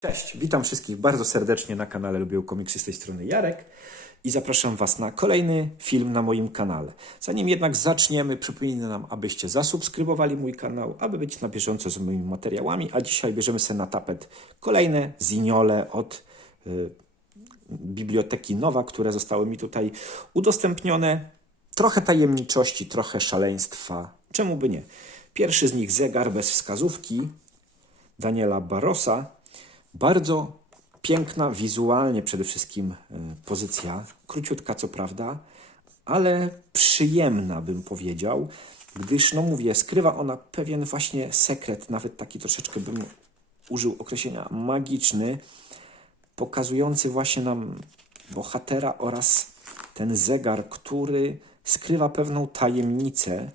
Cześć, witam wszystkich bardzo serdecznie na kanale Lubię Komiksy z tej strony Jarek i zapraszam Was na kolejny film na moim kanale. Zanim jednak zaczniemy, przypominam, abyście zasubskrybowali mój kanał, aby być na bieżąco z moimi materiałami, a dzisiaj bierzemy sobie na tapet kolejne ziniole od y, Biblioteki Nowa, które zostały mi tutaj udostępnione. Trochę tajemniczości, trochę szaleństwa, czemu by nie. Pierwszy z nich zegar bez wskazówki Daniela Barosa. Bardzo piękna wizualnie przede wszystkim e, pozycja, króciutka co prawda, ale przyjemna bym powiedział, gdyż no mówię, skrywa ona pewien właśnie sekret, nawet taki troszeczkę bym użył określenia magiczny, pokazujący właśnie nam bohatera oraz ten zegar, który skrywa pewną tajemnicę,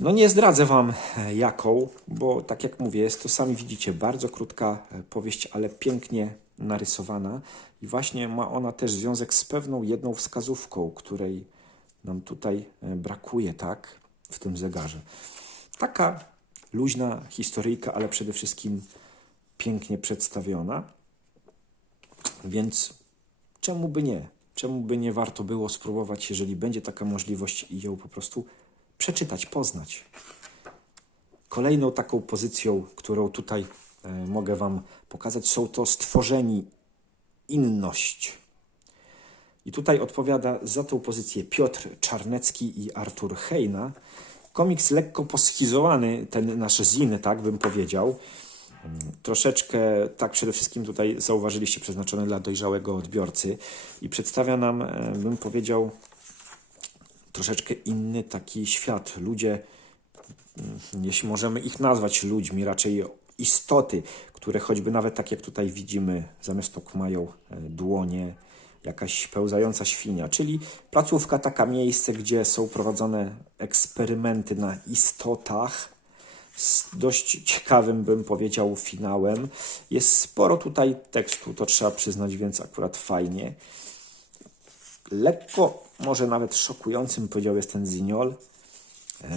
no nie zdradzę Wam e, jaką, bo tak jak mówię, jest to sami widzicie bardzo krótka e, powieść, ale pięknie narysowana i właśnie ma ona też związek z pewną jedną wskazówką, której nam tutaj e, brakuje, tak, w tym zegarze. Taka luźna historyjka, ale przede wszystkim pięknie przedstawiona, więc czemu by nie? Czemu by nie warto było spróbować, jeżeli będzie taka możliwość i ją po prostu przeczytać, poznać. Kolejną taką pozycją, którą tutaj e, mogę Wam pokazać, są to stworzeni inność. I tutaj odpowiada za tą pozycję Piotr Czarnecki i Artur Hejna. Komiks lekko poschizowany, ten nasz zin, tak bym powiedział. Troszeczkę, tak przede wszystkim tutaj zauważyliście, przeznaczony dla dojrzałego odbiorcy i przedstawia nam, e, bym powiedział, troszeczkę inny taki świat. Ludzie, mm, jeśli możemy ich nazwać ludźmi, raczej istoty, które choćby nawet tak jak tutaj widzimy, zamiast ok mają e, dłonie, jakaś pełzająca świnia, czyli placówka, taka miejsce, gdzie są prowadzone eksperymenty na istotach z dość ciekawym, bym powiedział, finałem. Jest sporo tutaj tekstu, to trzeba przyznać, więc akurat fajnie. Lekko, może nawet szokującym, powiedział, jest ten Ziniol. E,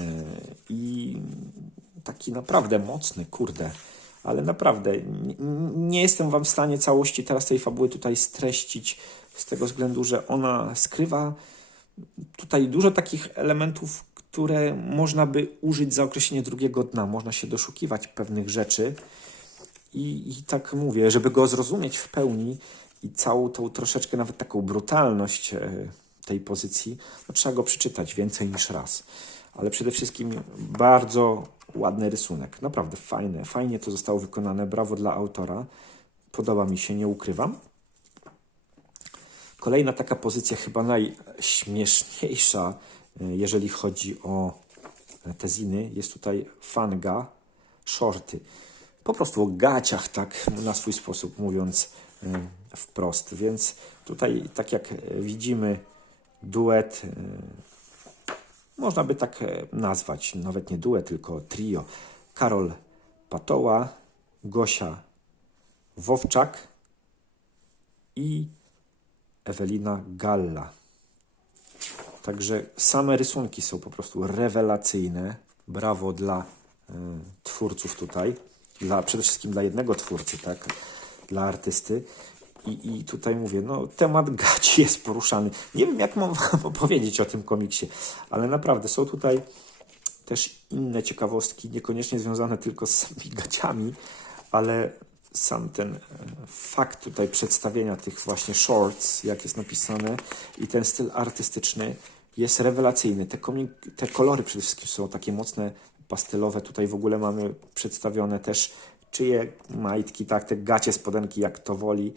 I taki naprawdę mocny, kurde. Ale naprawdę nie, nie jestem Wam w stanie całości teraz tej fabuły tutaj streścić, z tego względu, że ona skrywa tutaj dużo takich elementów, które można by użyć za określenie drugiego dna. Można się doszukiwać pewnych rzeczy. I, I tak mówię, żeby go zrozumieć w pełni, i całą tą troszeczkę nawet taką brutalność e, tej pozycji, no trzeba go przeczytać więcej niż raz. Ale przede wszystkim bardzo ładny rysunek. Naprawdę fajne. Fajnie to zostało wykonane. Brawo dla autora. Podoba mi się, nie ukrywam. Kolejna taka pozycja, chyba najśmieszniejsza, e, jeżeli chodzi o te ziny, jest tutaj fanga, shorty. Po prostu o gaciach, tak na swój sposób mówiąc, E, wprost. Więc tutaj, tak jak widzimy, duet e, można by tak e, nazwać, nawet nie duet, tylko trio. Karol Patoła, Gosia Wowczak i Ewelina Galla. Także same rysunki są po prostu rewelacyjne. Brawo dla y, twórców tutaj, dla, przede wszystkim dla jednego twórcy, tak? dla artysty. I, I tutaj mówię, no temat gaci jest poruszany. Nie wiem, jak mam wam opowiedzieć o tym komiksie, ale naprawdę są tutaj też inne ciekawostki, niekoniecznie związane tylko z samymi gaciami, ale sam ten e, fakt tutaj przedstawienia tych właśnie shorts, jak jest napisane, i ten styl artystyczny jest rewelacyjny. Te, te kolory przede wszystkim są takie mocne, pastelowe. Tutaj w ogóle mamy przedstawione też czyje majtki, tak, te gacie, spodenki, jak to woli,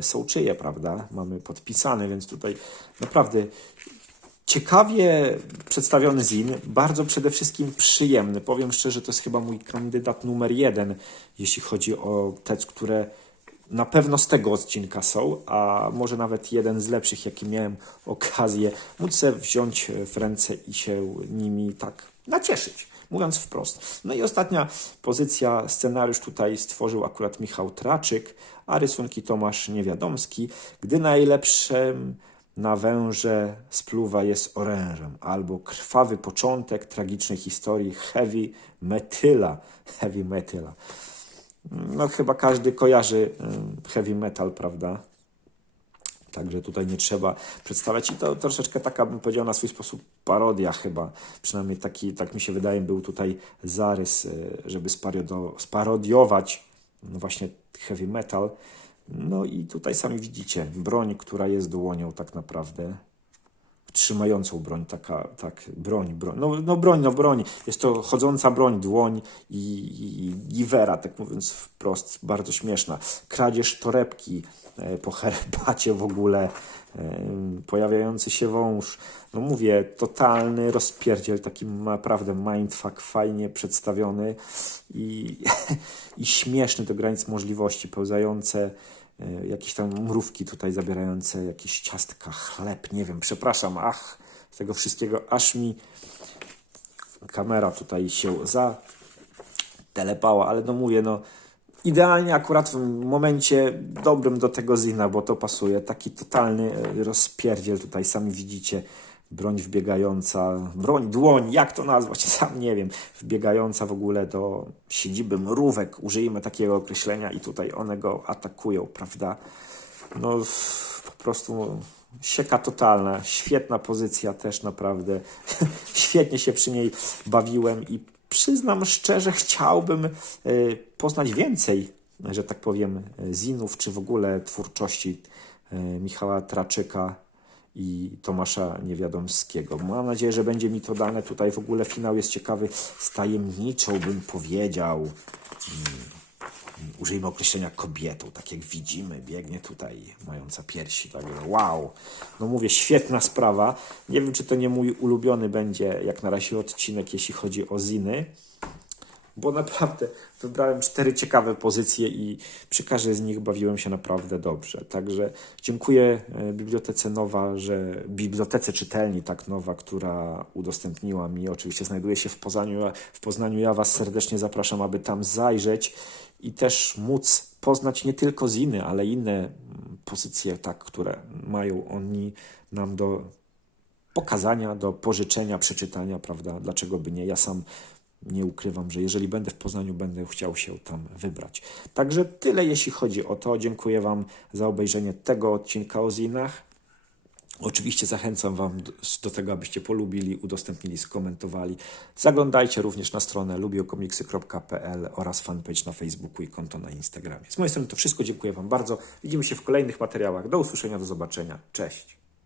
są czyje, prawda? Mamy podpisane, więc tutaj naprawdę ciekawie przedstawiony zin, bardzo przede wszystkim przyjemny. Powiem szczerze, to jest chyba mój kandydat numer jeden, jeśli chodzi o te, które na pewno z tego odcinka są, a może nawet jeden z lepszych, jaki miałem okazję móc wziąć w ręce i się nimi tak nacieszyć mówiąc wprost. No i ostatnia pozycja, scenariusz tutaj stworzył akurat Michał Traczyk, a rysunki Tomasz Niewiadomski, gdy najlepszym na węże spluwa jest orężem, albo krwawy początek tragicznej historii heavy metyla. Heavy metyla. No chyba każdy kojarzy y, heavy metal, prawda? Także tutaj nie trzeba przedstawiać. I to troszeczkę taka, bym powiedział, na swój sposób parodia chyba. Przynajmniej taki, tak mi się wydaje, był tutaj zarys, y, żeby sparodio, sparodiować no właśnie heavy metal. No i tutaj sami widzicie broń, która jest dłonią tak naprawdę. Trzymającą broń, taka, tak, broń, broń. No, no broń, no broń. Jest to chodząca broń, dłoń i, i, i tak mówiąc wprost, bardzo śmieszna. Kradzież torebki e, po herbacie w ogóle, e, pojawiający się wąż. No mówię, totalny rozpierdziel, taki naprawdę mindfuck, fajnie przedstawiony i, i śmieszny do granic możliwości, pełzające jakieś tam mrówki tutaj zabierające, jakieś ciastka, chleb, nie wiem, przepraszam, ach, z tego wszystkiego aż mi kamera tutaj się za telepała, ale no mówię, no idealnie akurat w momencie dobrym do tego zina, bo to pasuje. Taki totalny e, rozpierdziel tutaj, sami widzicie. Broń wbiegająca, broń, dłoń, jak to nazwać, sam nie wiem, wbiegająca w ogóle do siedziby mrówek, użyjmy takiego określenia i tutaj one go atakują, prawda? No po prostu sieka totalna, świetna pozycja też naprawdę, świetnie się przy niej bawiłem i przyznam szczerze, chciałbym y, poznać więcej, że tak powiem, zinów, czy w ogóle twórczości y, Michała Traczyka i Tomasza Niewiadomskiego. Mam nadzieję, że będzie mi to dane. Tutaj w ogóle finał jest ciekawy, z tajemniczą bym powiedział. Mm, Użyjmy określenia kobietą, tak jak widzimy, biegnie tutaj mająca piersi. Tak, wow, no mówię, świetna sprawa. Nie wiem, czy to nie mój ulubiony będzie jak na razie odcinek, jeśli chodzi o ziny, bo naprawdę wybrałem cztery ciekawe pozycje i przy każdej z nich bawiłem się naprawdę dobrze. Także dziękuję e, Bibliotece Nowa, że Bibliotece Czytelni, tak nowa, która udostępniła mi. Oczywiście znajduje się w Poznaniu. W Poznaniu ja Was serdecznie zapraszam, aby tam zajrzeć i też móc poznać nie tylko ziny, ale inne mm, pozycje, tak, które mają oni nam do pokazania, do pożyczenia, przeczytania, prawda? Dlaczego by nie? Ja sam nie ukrywam, że jeżeli będę w Poznaniu, będę chciał się tam wybrać. Także tyle, jeśli chodzi o to. Dziękuję Wam za obejrzenie tego odcinka o zinach. Oczywiście zachęcam Wam do, tego, abyście polubili, udostępnili, skomentowali. Zaglądajcie również na stronę lubiokomiksy.pl oraz fanpage na Facebooku i konto na Instagramie. Z mojej strony to wszystko. Dziękuję Wam bardzo. Widzimy się w kolejnych materiałach. Do usłyszenia, do zobaczenia. Cześć.